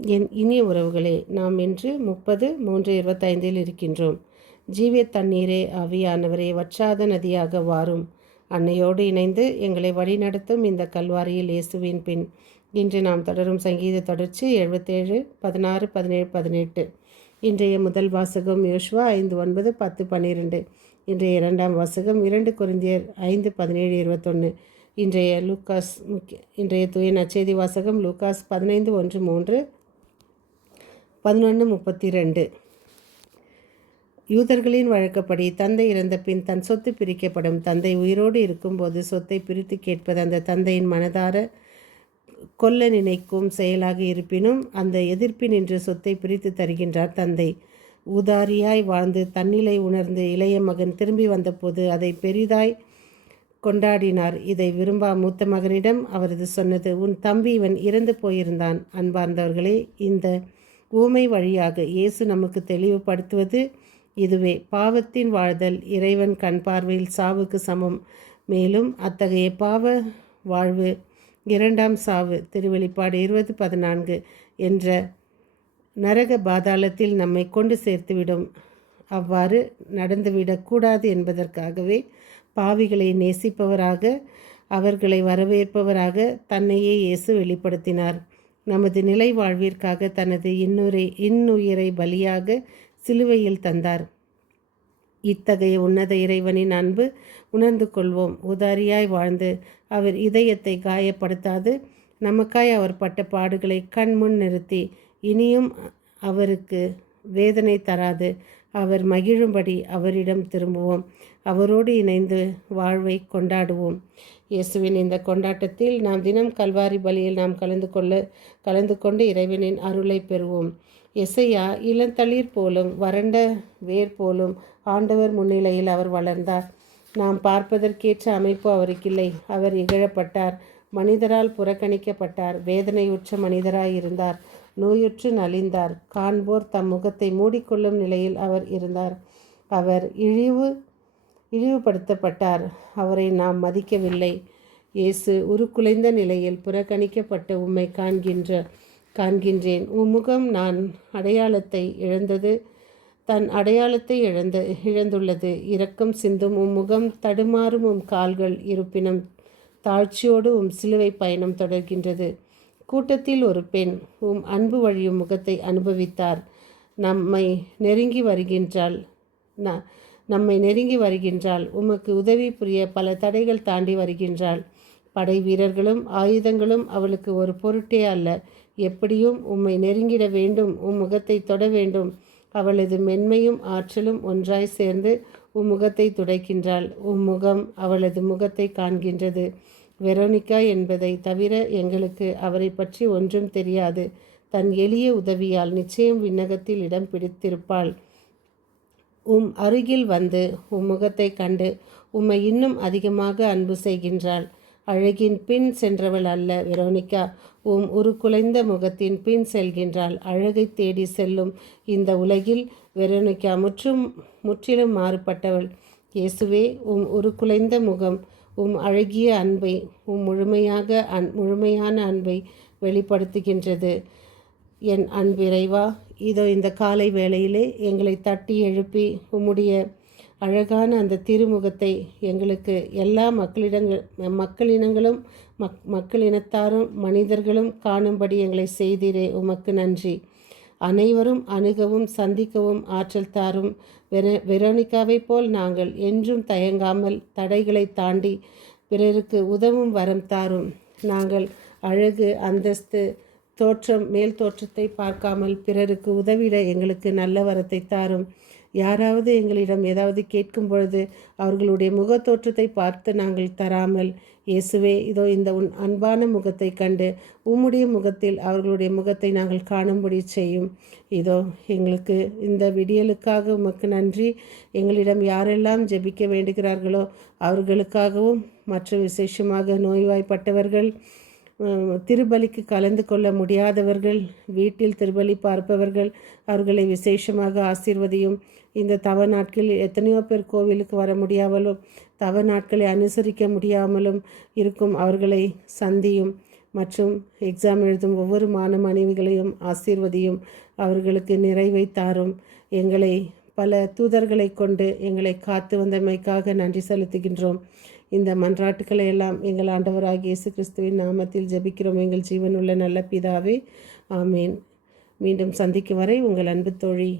என் இனிய உறவுகளே, நாம் இன்று 30/3/25 இருக்கின்றோம். ஜீவ தண்ணீரே, ஆவியானவரே, வற்றாத நதியாக வாரும். அன்னையோடு இணைந்து எங்களை வழிநடத்தும் இந்த கல்வாரியில் இயேசுவின் பின் இன்று நாம் தொடரும் சங்கீத தொடர்ச்சி 77, 16, 17, 18. இன்றைய முதல் வாசகம் யோசுவா 5:9, 10, 12. இன்றைய இரண்டாம் வாசகம் 2 கொரிந்தியர் 5:17, 21. இன்றைய தூய நற்செய்தி வாசகம் லூக்காஸ் 15:1-3, 11:32. யூதர்களின் வழக்கப்படி தந்தை இறந்த பின் தன் சொத்து பிரிக்கப்படும். தந்தை உயிரோடு இருக்கும்போது சொத்தை பிரித்து கேட்பது அந்த தந்தையின் மனதார கொல்ல நினைக்கும் செயலாக இருப்பினும் அந்த எதிர்ப்பினின்று சொத்தை பிரித்து தருகின்றார் தந்தை. ஊதாரியாய் வாழ்ந்து தன்னிலை உணர்ந்து இளைய மகன் திரும்பி வந்தபோது அதை பெரிதாய் கொண்டாடினார். இதை விரும்பா மூத்த மகனிடம் அவரது சொன்னது, உன் தம்பி இவன் இறந்து போயிருந்தான். அன்பார்ந்தவர்களே, இந்த ஊமை வழியாக இயேசு நமக்கு தெளிவுபடுத்துவது இதுவே. பாவத்தின் வாழ்தல் இறைவன் கண் பார்வையில் சாவுக்கு சமம். மேலும் அத்தகைய பாவ வாழ்வு இரண்டாம் சாவு, திருவெளிப்பாடு 20:14 என்ற நரக பாதாளத்தில் நம்மை கொண்டு சேர்த்துவிடும். அவ்வாறு நடந்துவிடக்கூடாது என்பதற்காகவே பாவிகளை நேசிப்பவராக, அவர்களை வரவேற்பவராக தன்னையே இயேசு வெளிப்படுத்தினார். நமது நிலை வாழ்விற்காக தனது இன்னுயிரை பலியாக சிலுவையில் தந்தார். இத்தகைய உன்னத இறைவனின் அன்பு உணர்ந்து கொள்வோம். உதாரியாய் வாழ்ந்து அவர் இதயத்தை காயப்படுத்தாது நமக்காய் அவர் பட்ட பாடுகளை கண்முன் நிறுத்தி இனியும் அவருக்கு வேதனை தராது அவர் மகிழும்படி அவரிடம் திரும்புவோம். அவரோடு இணைந்து வாழ்வை கொண்டாடுவோம். இயேசுவின் இந்த கொண்டாட்டத்தில் நாம் தினம் கல்வாரி பலியில் நாம் கலந்து கொண்டு இறைவனின் அருளை பெறுவோம். எசையா இளந்தளிர் போலும் வறண்ட வேர் போலும் ஆண்டவர் முன்னிலையில் அவர் வளர்ந்தார். நாம் பார்ப்பதற்கேற்ற அமைப்பு அவருக்கில்லை. அவர் இகழப்பட்டார், மனிதரால் புறக்கணிக்கப்பட்டார், வேதனையுற்ற மனிதராய் இருந்தார், நோயுற்று நலிந்தார், காண்போர் தம் முகத்தை மூடிக்கொள்ளும் நிலையில் அவர் இருந்தார். அவர் இழிவுபடுத்தப்பட்டார், அவரை நாம் மதிக்கவில்லை. இயேசு உருக்குலைந்த நிலையில் புறக்கணிக்கப்பட்ட உம்மை காண்கின்றேன். உம்முகம் நான் அடையாளத்தை இழந்தது, தன் அடையாளத்தை இழந்துள்ளது. இரக்கம் சிந்தும் உம்முகம், தடுமாறும் உம் கால்கள் இருப்பினும் தாழ்ச்சியோடு உம் சிலுவை பயணம் தொடர்கின்றது. கூட்டத்தில் ஒரு பெண் உம் அன்பு வழியும் முகத்தை அனுபவித்தார். நம்மை நெருங்கி வருகின்றாள். உமக்கு உதவி புரிய பல தடைகள் தாண்டி வருகின்றாள். படை வீரர்களும் ஆயுதங்களும் அவளுக்கு ஒரு பொருட்டே அல்ல. எப்படியும் உம்மை நெருங்கிட வேண்டும், உம் முகத்தை தொட வேண்டும். அவளது மென்மையும் ஆற்றலும் ஒன்றாய் சேர்ந்து உம் முகத்தை துடைக்கின்றாள். உம் முகம் அவளது முகத்தை காண்கின்றது. வெரோனிகா என்பதை தவிர எங்களுக்கு அவரை பற்றி ஒன்றும் தெரியாது. தன் எளிய உதவியால் நிச்சயம் விண்ணகத்தில் இடம் பிடித்திருப்பாள். உம் அருகில் வந்து உம் முகத்தை கண்டு உம்மை இன்னும் அதிகமாக அன்பு செய்கின்றாள். அழகின் பின் சென்றவள் அல்ல வெரோனிகா, உம் உருக்குலைந்த முகத்தின் பின் செல்கின்றாள். அழகை தேடி செல்லும் இந்த உலகில் வெரோனிகா முற்றிலும் மாறுபட்டவள். இயேசுவே, உம் உருக்குலைந்த முகம் உம் அழகிய அன்பை, உம் முழுமையான அன்பை வெளிப்படுத்துகின்றது. என் அன்பிறைவா, இதோ இந்த காலை வேளையிலே எங்களை தட்டி எழுப்பி உம்முடைய அழகான அந்த திருமுகத்தை எங்களுக்கு எல்லா மக்களினங்களும் மக்களினத்தாரும் மனிதர்களும் காணும்படி எங்களை செய்தீரே, உமக்கு நன்றி. அனைவரும் அணுகவும் சந்திக்கவும் ஆற்றல் தாரும். வெரோனிகாவை போல் நாங்கள் என்றும் தயங்காமல் தடைகளை தாண்டி பிறருக்கு உதவும் வரம் தாரும். நாங்கள் அழகு, அந்தஸ்து, மேல் தோற்றத்தை பார்க்காமல் பிறருக்கு உதவிட எங்களுக்கு நல்ல வரத்தை தாரும். யாராவது எங்களிடம் ஏதாவது கேட்கும் பொழுது அவர்களுடைய முகத்தோற்றத்தை பார்த்து நாங்கள் தராமல், இயேசுவே, இதோ இந்த அன்பான முகத்தை கண்டு உம்முடைய முகத்தில் அவர்களுடைய முகத்தை நாங்கள் காணும்படி செய்யும். இதோ எங்களுக்கு இந்த விடியலுக்காக உமக்கு நன்றி. எங்களிடம் யாரெல்லாம் ஜெபிக்க வேண்டுகிறார்களோ அவர்களுக்காகவும், மற்ற விசேஷமாக நோய்வாய்ப்பட்டவர்கள், திருபலிக்கு கலந்து கொள்ள முடியாதவர்கள், வீட்டில் திருபலி பார்ப்பவர்கள், அவர்களை விசேஷமாக ஆசீர்வதியும். இந்த தவ நாட்களில் எத்தனையோ பேர் கோவிலுக்கு வர முடியாமலும் தவ நாட்களை அனுசரிக்க முடியாமலும் இருக்கும் அவர்களை சந்தியும். மற்றும் எக்ஸாம் எழுதும் ஒவ்வொரு மாணவிகளையும் ஆசீர்வதியும். அவர்களுக்கு நிறைவை தாரும். எங்களை பல தூதர்களை கொண்டு எங்களை காத்து வந்தமைக்காக நன்றி செலுத்துகின்றோம். இந்த மன்றாட்டுக்களை எல்லாம் எங்கள் ஆண்டவராகிய இயேசு கிறிஸ்துவின் நாமத்தில் ஜெபிக்கிறோம் எங்கள் ஜீவனுள்ள நல்ல பிதாவே, ஆமேன். மீண்டும் சந்திக்கும் வரை உங்கள் அன்பு தோழி.